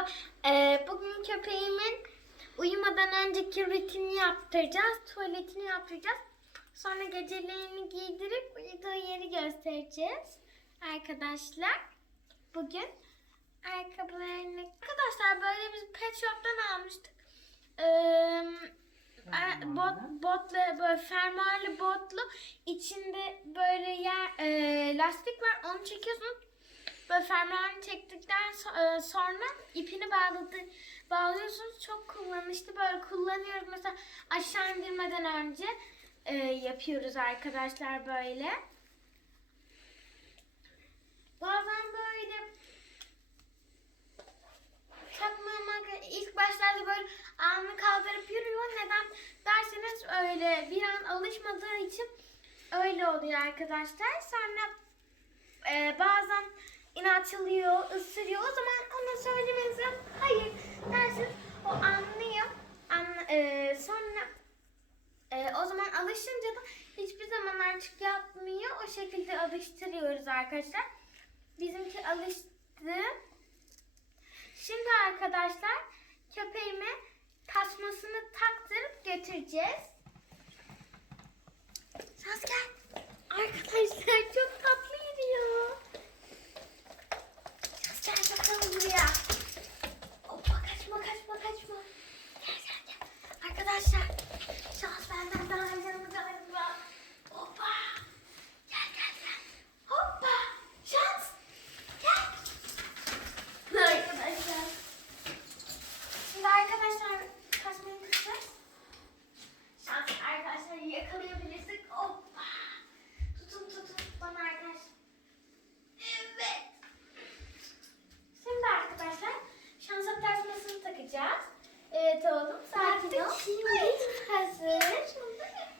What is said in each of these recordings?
Merhaba. Ee, bugün köpeğimin uyumadan önceki rutinini yaptıracağız. Tuvaletini yaptıracağız. Sonra gecelerini giydirip uyuduğu yeri göstereceğiz. Arkadaşlar. Bugün ayakkabılarını... Arkadaşlar böyle biz pet shop'tan almıştık. Ee, bot, botlu böyle fermuarlı botlu içinde böyle yer e, lastik var onu çekiyorsunuz böyle fermuarını çektikten e, sonra ipini bağladı bağlıyorsunuz çok kullanışlı böyle kullanıyoruz mesela aşağı indirmeden önce e, yapıyoruz arkadaşlar böyle bazen böyle takmamak ilk başlarda böyle alnını kaldırıp yürüyor. Neden derseniz öyle bir an alışmadığı için öyle oluyor arkadaşlar. Sonra e, bazen inatçılıyor, ısırıyor. O zaman ona söylemeniz yok. Hayır dersiniz o anlıyor. Anla, e, sonra e, o zaman alışınca da hiçbir zaman artık yapmıyor. O şekilde alıştırıyoruz arkadaşlar. Bizimki alıştı. Şimdi arkadaşlar köpeğime tasmasını taktırıp götüreceğiz. Saz gel. Arkadaşlar çok tatlı yürüyor. Bakalım buraya. Hoppa kaçma kaçma kaçma. Gel gel gel. Arkadaşlar şans benden daha canımı galiba. Hoppa. Gel gel gel. Hoppa. Şans. Gel. Arkadaşlar. Şimdi arkadaşlar tasmayı kısacağız. Şans arkadaşlar yakalayabilirsek. Hoppa. Tutun tutun bana arkadaşlar. Evet. Şimdi arkadaşlar şansa tasmasını takacağız. Evet oğlum sakin ol. Evet hazır.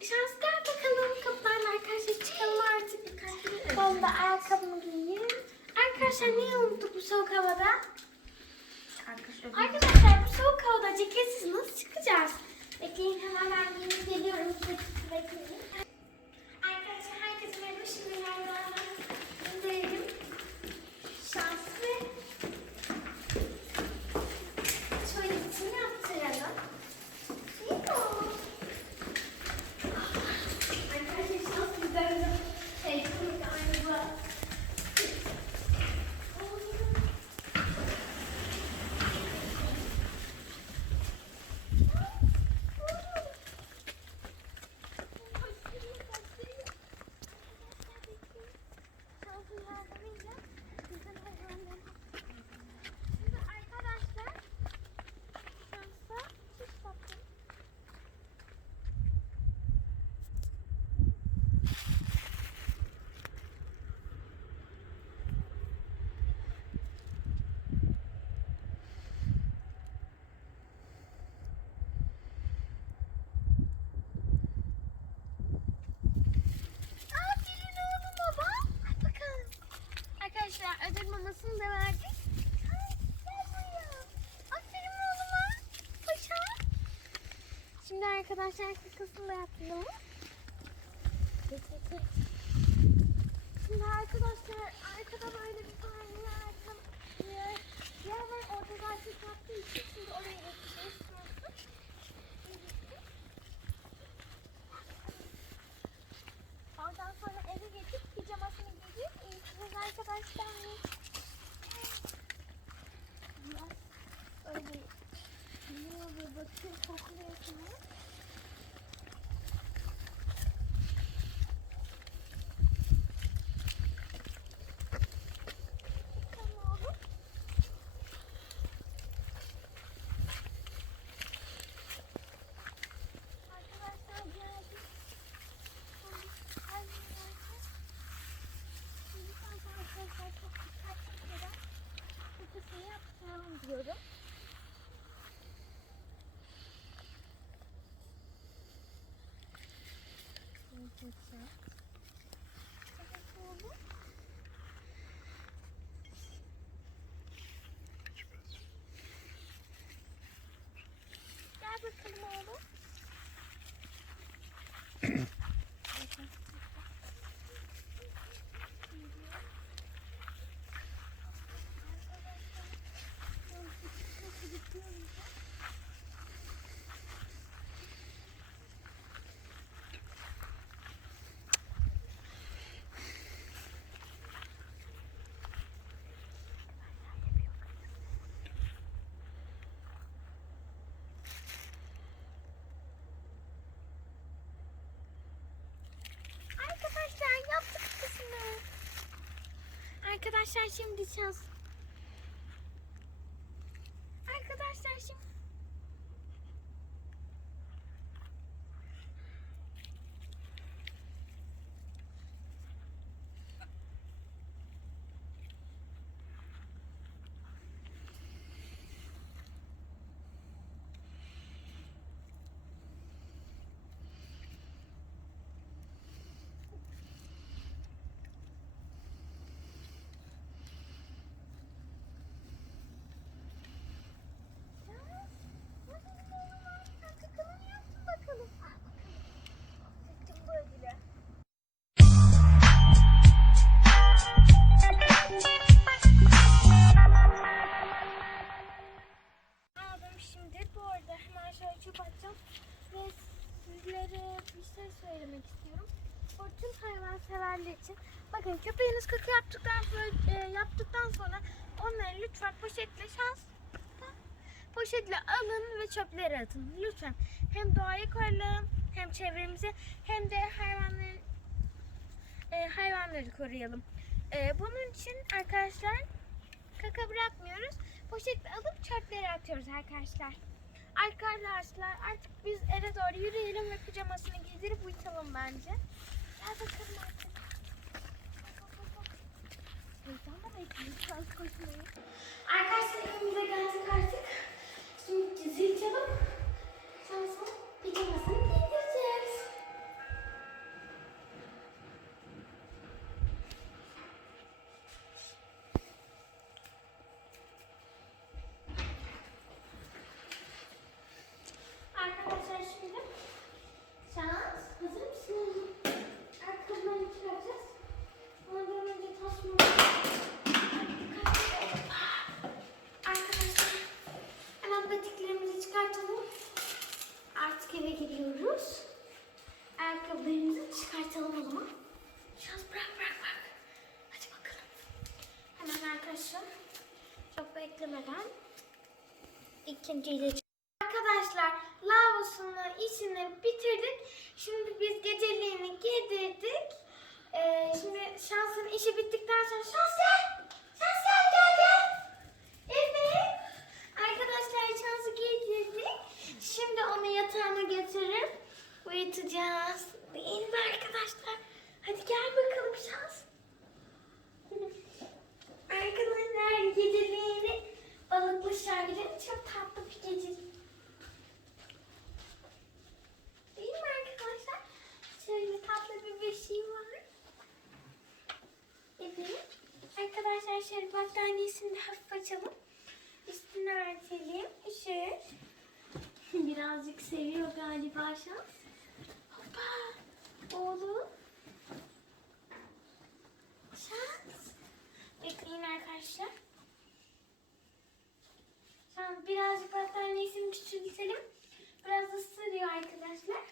Şans gel bakalım kapıdan arkadaşlar çıkalım artık. Ben de ayakkabımı giyeyim. Arkadaşlar ne unuttuk bu soğuk havada? Arkadaşlar bu soğuk havada ceketsiz nasıl çıkacağız? Bekleyin hemen ben geliyorum. Bekleyin. Arkadaşlar herkese merhaba. Şimdi merdivenleri indirelim. Şanslı. Tuvaletini yaptıralım. İyi mi o? Arkadaşlar şans güzel. Şey, komik aynı bu. Şimdi arkadaşlar şansa çift bakın. Aferin oğlum baba. Hadi bakalım. Arkadaşlar ödül mamasını da verdik. Aferin oğluma. Paşa. Şimdi arkadaşlar kakasını da yaptım. Şimdi arkadaşlar arkada böyle bir tane yardım yer, yer var. Orada gerçek yaptığı için şimdi oraya geçeceğiz. Oradan sonra eve geçip pijamasını giyip uyuyacağız arkadaşlar. Biraz öyle yiyor ve bakıyor kokluyor şimdi. Tamam oğlum. Arkadaşlar geldik. diyorum. Gel bakalım oğlum. Arkadaşlar şimdi şans. Hemen şöyle çöp atacağım. Ve sizlere bir şey söylemek istiyorum. O tüm hayvanseverler için. Bakın köpeğiniz kaka yaptıktan sonra, e, yaptıktan sonra onları lütfen poşetle şans poşetle alın ve çöplere atın. Lütfen. Hem doğayı koruyalım hem çevremizi hem de hayvanları e, hayvanları koruyalım. E, bunun için arkadaşlar kaka bırakmıyoruz. Poşetle alıp çöplere atıyoruz arkadaşlar. Arkadaşlar artık biz eve doğru yürüyelim ve pijamasını giydirip uyutalım bence. Gel bakalım artık. Heyecanla bekliyoruz şans koşmayı. Arkadaşlar evimize geldik artık. Şimdi zil çalıp şansın pijamasını giydireceğiz. Arkadaşlar şimdi şans hazır mısın? Ayakkabılarını çıkaracağız. Ondan önce tasmayı Arkadaşlar hemen patiklerimizi çıkartalım. Artık eve gidiyoruz. Ayakkabılarımızı çıkartalım o zaman. Şans bırak bırak bırak. Hadi bakalım. Hemen arkadaşlar çok beklemeden ikinciyle Arkadaşlar lavabosunu işini bitirdik. Şimdi biz geceliğini giydirdik. Ee, şimdi şansın işi bittikten sonra şans gel. Şans. Evet. Arkadaşlar şansı giydirdik. Şimdi onu yatağına götürüp uyutacağız. Değil mi arkadaşlar? Hadi gel bakalım şans. Arkadaşlar geceliğini balıklı şarkıları çok tatlı bir gecelik. Değil mi arkadaşlar? Şöyle tatlı bir beşiği var. Evet. De hafif açalım. Üstüne örtelim. Üşür. Birazcık seviyor galiba şans. Hoppa. Oğlum. Şans. Bekleyin arkadaşlar. Şans birazcık battaniyesini küçültelim. Biraz ısırıyor arkadaşlar.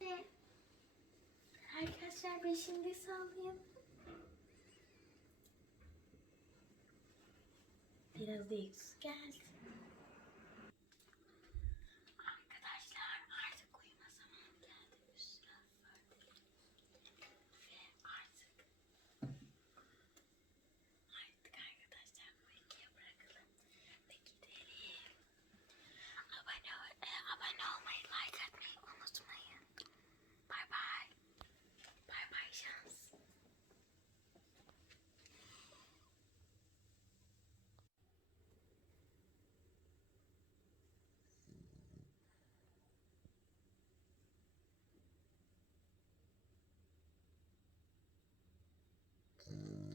Ve Şimdi sallayalım. Biraz da yüksek geldi. Mm-hmm.